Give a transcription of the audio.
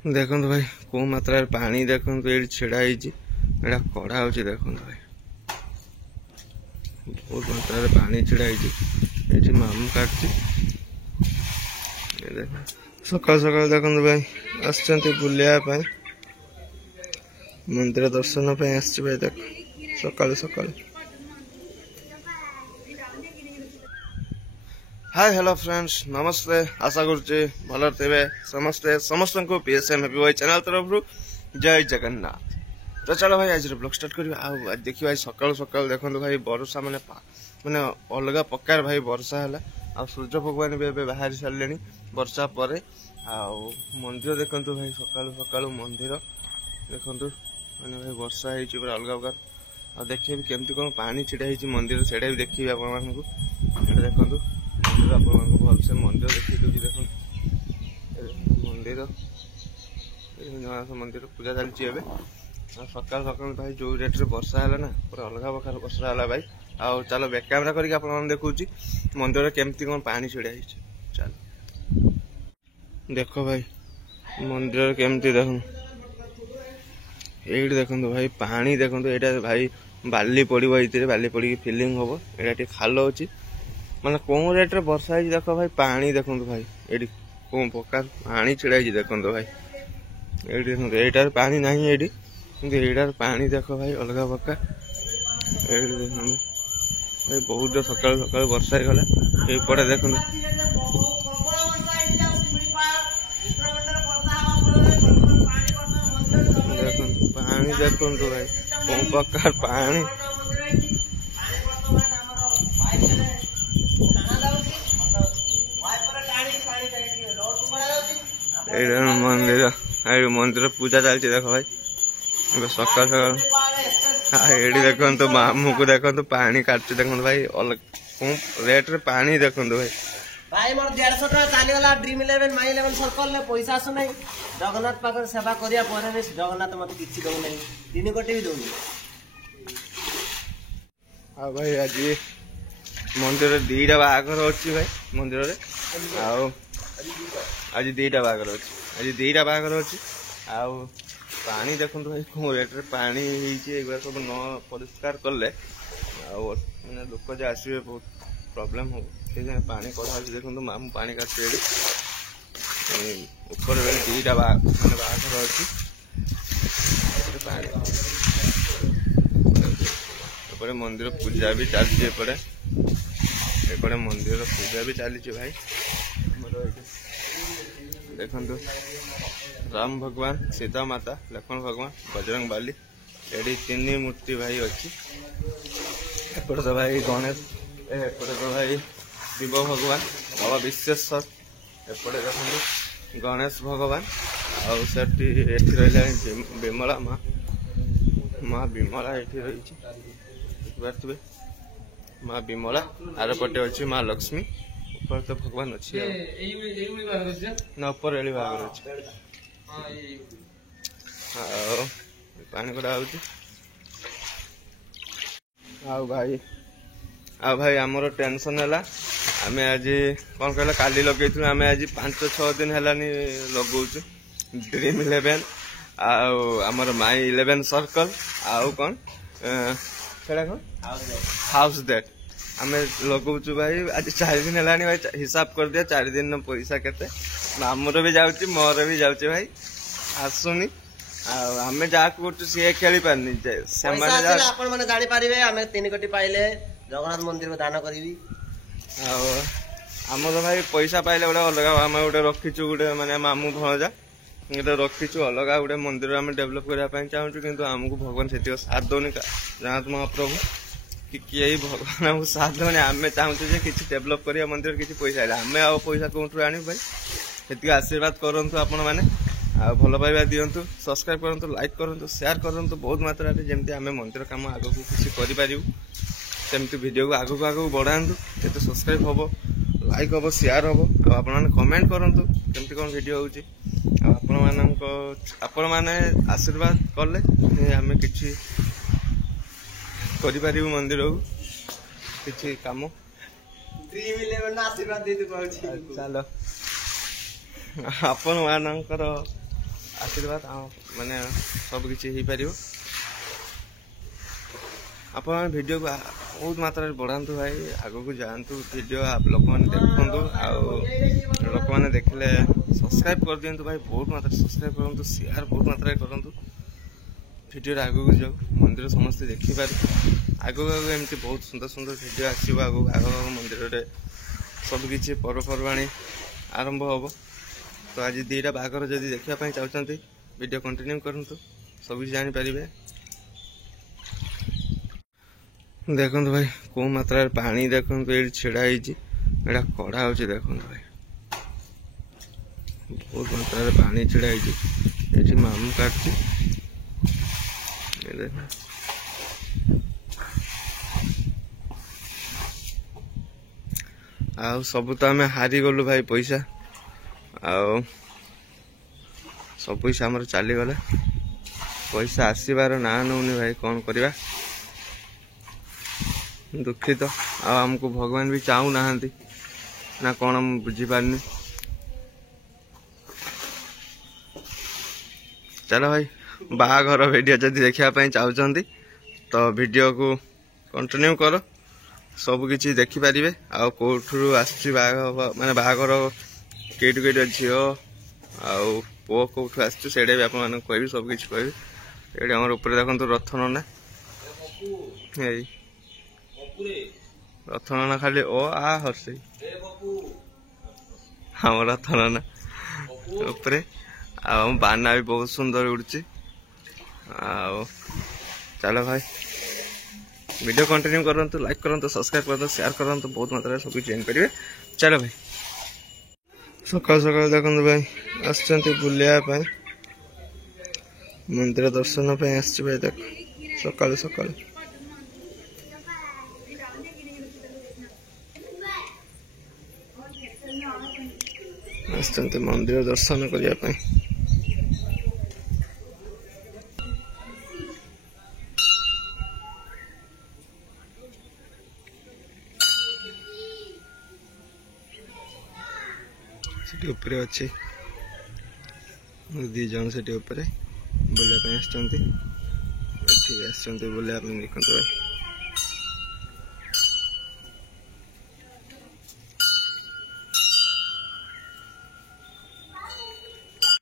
देखो भाई को मात्रा पानी देखो ये छिड़ाई कड़ा हो देखो भाई बहुत मात्रा पानी छिड़ाई ये मामू काटची सकाल सकाल देखो भाई आसचंती बुलिया मंदिर दर्शन पे आसची भाई देख सकाल सकाल। हाय हेलो फ्रेंड्स नमस्ते आशा करुचे भल थे समस्ते समस्त को पीएसएम हैप्पी बॉय चैनल तरफ जय जगन्नाथ। तो चलो भाई आज ब्लॉग स्टार्ट करिया देखिए भाई सकाल सकाल देखो भाई वर्षा माने माने अलग प्रकार भाई वर्षा है आ सूर्य भगवान भी बाहर सारे वर्षा पर मंदिर देखो भाई सकाल सकाल मंदिर देखो मैंने भाई वर्षा है अलग प्रकार आ देखिए भी केमती कौन पानी छिड़ा मंदिर से भी देखिए आपको देखो भलसे मंदिर देखी दूसरी देखो मंदिर जगन्नाथ मंदिर पूजा चलती सकाल सकाल भाई जो रेट रे वर्षा है ना पूरा अलग प्रकार वर्षा है भाई आउ चलो बैक कैमेरा करके आप देखुँ मंदिर केमती कौन पानी छिड़ा चलो देखो भाई मंदिर केमती देखो ये देखो भाई पानी देखो ये भाई बाली पड़ो ये बाली पड़ी फिलिंग हम ये खाल अच्छी माने कौन रेट रे वर्षा है देखो भाई पानी देखो भाई ये कौन प्रकार पानी छिड़ाई देखो भाई ये देखो यटार पानी ना ये यटार पानी देखो भाई अलग प्रकार ये देखो भाई बहुत सकाल सकाल वर्षा गला ये देखो पानी देखो भाई कौन प्रकार पानी मंदिर मंदिर पूजा चलती देखो भाई सकाल सकाल ये देखो तो मामू को देखो तो पानी काटते देखो भाई अलग रेट रे पानी देखो भाई भाई मोर 150 टका चाली वाला ड्रीम 11 माई 11 सर्कल ले पैसा आसु नहीं जगन्नाथ पाकर सेवा करिया परे ने जगन्नाथ मत किछि दउ नहीं 3 कोटी भी दउनी आ भाई आज मंदिर दीटा बागर अच्छी भाई मंदिर रे आज दीटा बागर अच्छी आज दीटा बागर अच्छी आउ पानी देखो भाई कौन रेट रे पानी सब न परिष्कार कले मैंने लोक जो आसवे बहुत प्रॉब्लम हो पानी कड़ा देखो मामू पानी काटे ऊपर दीटा मैंने बागर अच्छी एपटे मंदिर पूजा भी चलती एपटे मंदिर पूजा भी चली भाई देखो राम भगवान सीता माता लक्ष्मण भगवान बजरंग बाली ये 3 मूर्ति भाई अच्छी एपटे तो भाई गणेश एपटे तो भाई शिव भगवान बाबा विश्वेश्वर एपटे देखो गणेश भगवान आठी रही विमला माँ माँ विमला ये रही माँ विमला आर पटे अच्छी माँ लक्ष्मी ऊपर तो भगवान अच्छी ना ऊपर एली बागर अच्छी पानी कड़ा भाई आमर टेंशन है आम आज कौन कहला काली लगे आम आज 5-6 दिन है लगौ ड्रीम 11 आमर माई 11 सर्कल आउ कौन हाउस दैट आम लगौचु भाई आज 4 दिन है भाई हिसाब कर दिया 4 दिन पैसा केते मामूर भी जाऊँच मोर भी जाऊँच भाई आसुनी आम जहाँ करूँ सी खेली पारनी जानी पारे आम 3 कोटी पाइले जगन्नाथ मंदिर को दान करी आम तो भाई पैसा पाइले गोटे अलग आम गोटे रखीचु गोटे माने मामू भणजा गोटे रखीचु अलग गोटे मंदिर आम डेभलप करने चाहूँ कि आमको भगवान से साथ दौनी जहाँ महाप्रभु कि किए भगवान आमको साथ दौनी आम चाहूँ कि डेभलप करिया मंदिर किसी पैसा आम आ पैसा कौटू आनी भाई से आशीर्वाद करूँ आपण मैंने भल पाइबा दिंतु सब्सक्राइब करूँ लाइक करूँ शेयर करूँ बहुत मात्रा जमी आम मंदिर कम आग को किसी करूँ सेमती वीडियो को आगू आगू बढ़ातु ये सब्सक्राइब हम लाइक हम शेयर हम आप कमेंट करूँ केमती कौन वीडियो आपण मैंने आशीर्वाद कले आम कि मंदिर को किसी कम आशीर्वाद चलो आपण मानकर आशीर्वाद माने सब किसी हो पार। आप वीडियो को बहुत मात्रा बढ़ातु भाई, आग को जातु वीडियो आप लोक मैंने देखु लोक मैंने देखले सब्सक्राइब कर दिंतु भाई, बहुत मात्रा सब्सक्राइब करूँ, शेयर बहुत मात्रा करूँ, वीडियो आग को जाऊ मंदिर समस्ते देखिपार। आगू आगू एमती बहुत सुंदर सुंदर वीडियो आसो आग आग मंदिर सबकि पर्वपर्वाणी आरंभ हम। तो आज दीटा बागर जदि देखापी चाहते वीडियो कंटिन्यू करूँ, सब जापर। देखो भाई कौ मात्रा पानी देखो ये छिड़ा होड़ा कड़ा हो, देखो भाई बहुत मात्रा पानी छिड़ा ये मामू काटुची आउ सब तो आम हारी गलु भाई पैसा आउ सब पैसा आमर चलीगला, पैसा आसबार ना नौनी भाई, कौन करवा दुखित। आमको भगवान भी चाहू ना ना कौन हम बुझीपारनी। चलो भाई बाघर वीडियो जदि देखापी चाहते तो वीडियो को कंटिन्यू कर, सबकि देखिपारे। आउठू आसुची माने बाघर कईटू कईट झील आउ पुओ कौटू आसुचे भी आप कह सबकि कह। ये आम ऊपर देखो रथ नना रथ नना खाली ओ आ हर्षे आम रथ नना उपरे बाना भी बहुत सुंदर उड़ची। चलो भाई वीडियो कंटिन्यू करंतु, लाइक करंतु, सब्सक्राइब करंतु, शेयर करंतु, बहुत मात्रा सब कुछ जान पारे। चलो भाई सकाल सकाल देखो भाई आसचंती बुलिया मंदिर दर्शन पे आसछि भाई, देख सकाल सकाल आसचंती मंदिर दर्शन करिया पे। ऊपर अच्छे दी जन से बुलाया बुलाया देखते भाई।